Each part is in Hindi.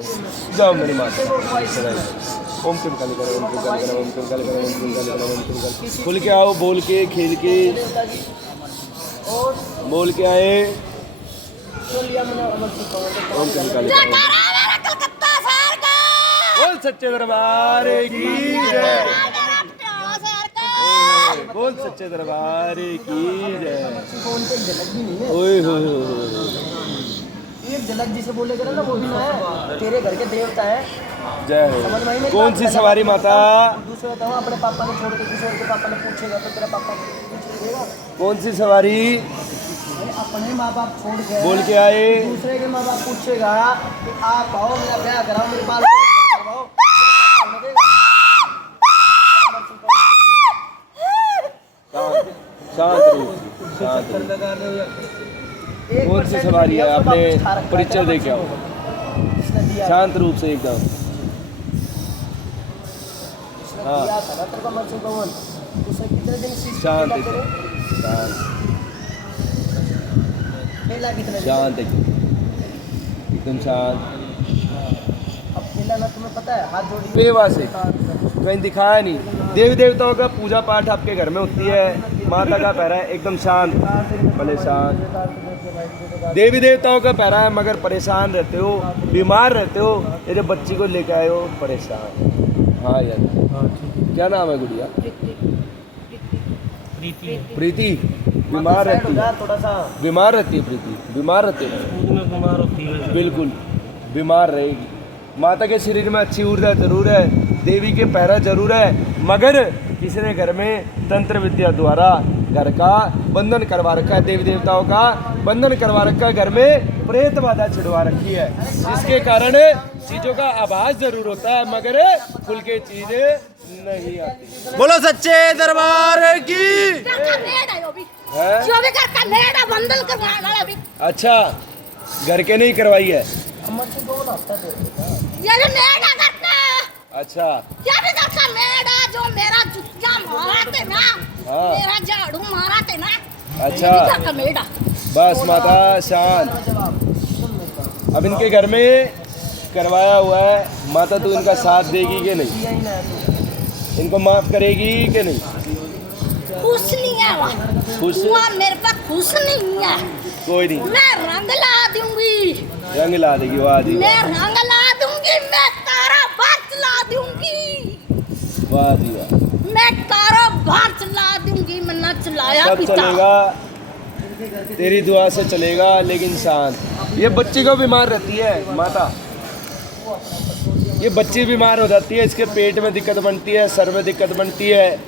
जाओ मेरी माता। ओम किम काली करो, ओम किम काली करो, ओम किम काली करो, ओम किम काली करो, ओम किम काली। खुल के आओ, बोल के, खेल के, बोल के आए। ओम किम काली करो। बोल सच्चे दरबार की जय। बोल सच्चे दरबार की जय। ओए हो एक झलक जिसे बोलेगा ना वो भी ना है, तेरे घर के देवता है। जय हो। कौन सी सवारी माता? दूसरे बताओ, अपने पापा ने छोड़ के किसी और के पापा ने पूछेगा तो तेरा पापा पूछेगा। कौन सी सवारी? अपने माँ बाप छोड़ के बोल के आए। दूसरे के माँ बाप पूछेगा कि आप आओ मेरा ब्याह कराओ, मेरे बाल करवाओ। शांत रूप, शांत रूप। कौन सी सवारी है? आपने परिचय दे के आओ, शांत रूप से एकदम। हाँ, शांत शांत एकदम शांत। तुम्हें पता है हाथ जोड़ी पेवा से कहीं दिखाया नहीं। देवी देवताओं का पूजा पाठ आपके घर में होती है, माता का पैरा है एकदम शांत, भले शांत। देवी देवताओं का पैरा है मगर परेशान रहते हो, बीमार रहते हो। ये जो बच्ची को लेकर आए हो परेशान। हाँ यार, क्या नाम है गुड़िया? प्रीति। बीमार रहती है, थोड़ा सा बीमार रहती है प्रीति, बीमार रहती है, बिल्कुल बीमार रहेगी। माता के शरीर में अच्छी ऊर्जा जरूर है, देवी के पैरा जरूर है, मगर किसी ने घर में तंत्र विद्या द्वारा घर का बंधन करवा रखा है, देवी देवताओं का बंधन करवा रखा है, घर में प्रेत बाधा छिड़वा रखी है, जिसके कारण चीजों का आभास जरूर होता है मगर खुल के चीजें नहीं आती। बोलो सच्चे दरबार की। अच्छा, घर के नहीं करवाई है? अच्छा, जो मेरा जुत्ता मारा थे ना, हाँ, मेरा झाड़ू मारा थे ना, अच्छा बस माता शांत। अब इनके घर में करवाया हुआ है, माता तू इनका साथ देगी कि नहीं? इनको माफ करेगी कि नहीं? खुश नहीं है खुश? वहाँ मेरे पे खुश नहीं है। कोई नहीं, मैं रंग ला दूंगी, रंग ला देगी। वाह दी मैं रंग ला दूंगी, मैं कारोबार चला दूंगी, वाह दी वाह। मैं कारोबार चला दूंगी। मैं न चलाया सब पिता। चलेगा, तेरी दुआ से चलेगा, लेकिन शांत। ये बच्ची को बीमार रहती है माता, ये बच्ची बीमार हो जाती है, इसके पेट में दिक्कत बनती है, सर में दिक्कत बनती है,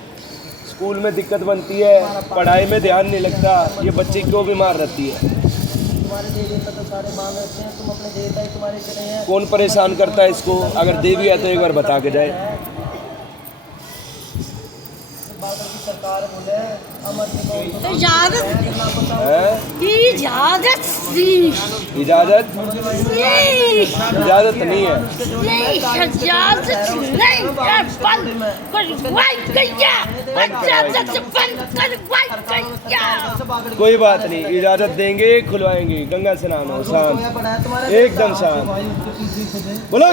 स्कूल में दिक्कत बनती है, पढ़ाई में ध्यान नहीं लगता। ये बच्ची क्यों बीमार रहती है? कौन परेशान करता है इसको? अगर देवी है तो एक बार बता के जाए। इजाजत इजाजत नहीं है। कोई बात नहीं, इजाजत देंगे, खुलवाएंगे। गंगा स्नान हो, शांत, एकदम शांत। बोलो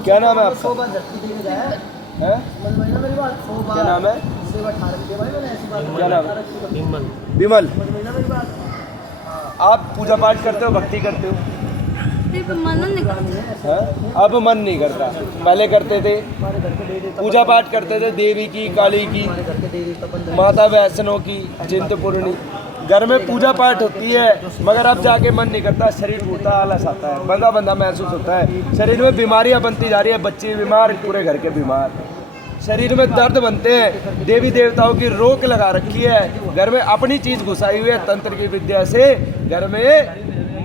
क्या नाम है आपका? है? क्या नाम है? क्या नाम है? विमल। आप पूजा पाठ करते हो, भक्ति करते हो? अब मन नहीं करता, पहले करते थे, पूजा पाठ करते थे देवी की, काली की, माता वैष्णो की, चिंतपूर्णी। घर में पूजा पाठ होती है मगर अब जाके मन नहीं करता, शरीर टूटता, आलस आता है, बंधा बंधा महसूस होता है, शरीर में बीमारियां बनती जा रही है, बच्चे बीमार, पूरे घर के बीमार, शरीर में दर्द बनते हैं। देवी देवताओं की रोक लगा रखी है, घर में अपनी चीज घुसाई हुई है, तंत्र की विद्या से घर में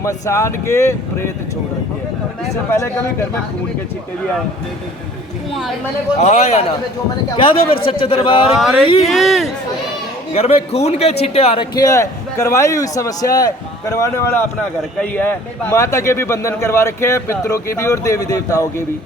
मसान के प्रेत छोड़ रखी है। इससे पहले कभी घर में खून के छींटे भी आए? हाँ या ना? क्या दो फिर सच्चे दरबार की। घर में खून के छींटे आ रखे हैं, करवाई हुई समस्या है, करवाने वाला अपना घर का ही है। माता के भी बंधन करवा रखे हैं, पितरों के भी और देवी देवताओं के भी,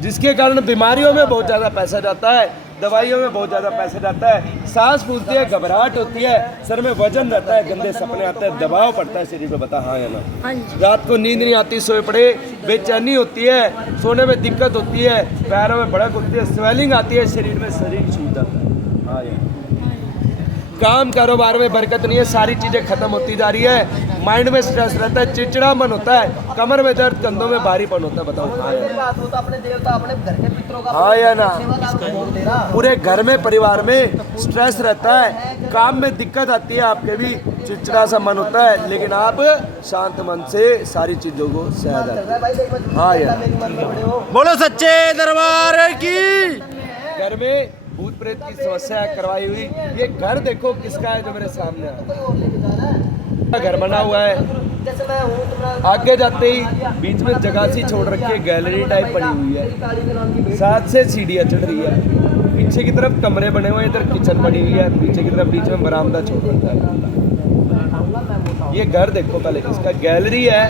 जिसके कारण बीमारियों में बहुत ज़्यादा पैसा जाता है, दवाइयों में बहुत ज़्यादा पैसा जाता है, सांस फूलती है, घबराहट होती है, सर में वजन रहता है, गंदे सपने आते हैं, दबाव पड़ता है शरीर पे, बता हाँ या ना। हाँ जी। रात को नींद नहीं आती, सोए पड़े, बेचैनी होती है, सोने में दिक्कत होती है, पैरों में भड़क होती है, स्वेलिंग आती है शरीर में, शरीर छूट जाता है हाँ या काम कारोबार में बरकत नहीं है, सारी चीजें खत्म होती जा रही है, माइंड में स्ट्रेस रहता है, चिड़चिड़ा मन होता है, कमर में दर्द, कंधों में भारीपन होता है, बताओ हाँ या मेरी बात हो तो अपने देवता अपने घर के पितरों का हाँ या ना। सेवादार को भोग दे रहा। पूरे घर में परिवार में स्ट्रेस रहता है, काम में दिक्कत आती है, आपके भी चिड़चिड़ा सा मन होता है, लेकिन आप शांत मन से सारी चीजों को सह जाते हैं भाई देख मत हाँ यार। मेरी मन में बड़े हो। बोलो सच्चे दरबार की। घर में भूत प्रेत की समस्या करवाई हुई, ये घर देखो किसका है जो मेरे सामने है। कोई और लेके जा रहा है। घर बना हुआ है, जैसे मैं हूँ तुम्हारा आगे जाते ही बीच में जगह सी छोड़ रखी है, गैलरी टाइप बनी हुई है, काली के नाम की बेटी 7 से सीढ़ियाँ चढ़ रही है, पीछे की तरफ कमरे बने हुए हैं, इधर किचन बनी हुई है, पीछे की तरफ बीच में बरामदा छोड़ रखा है। ये घर देखो पहले, इसका गैलरी है,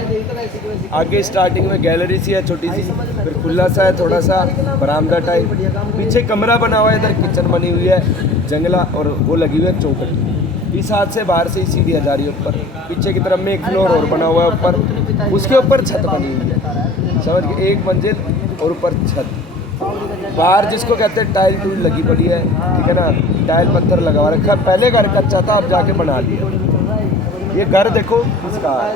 आगे स्टार्टिंग में गैलरी सी है छोटी सी, फिर खुला सा है थोड़ा सा बरामदा टाइप, पीछे कमरा बना हुआ है, इधर किचन बनी हुई है, जंगला और वो लगी हुई है चौखट, इस हाथ से बाहर से ही सीढ़ियाँ जा रही है ऊपर, पीछे की तरफ में एक फ्लोर और बना हुआ है ऊपर, उसके ऊपर छत बनी हुई है, समझ के, एक मंजिल और ऊपर छत, बाहर जिसको कहते हैं टाइल टूल लगी पड़ी है, ठीक है ना, टाइल पत्थर लगा हुआ रखा, पहले घर कच्चा था, अब जाके बना लिया। ये घर देखो किसका है,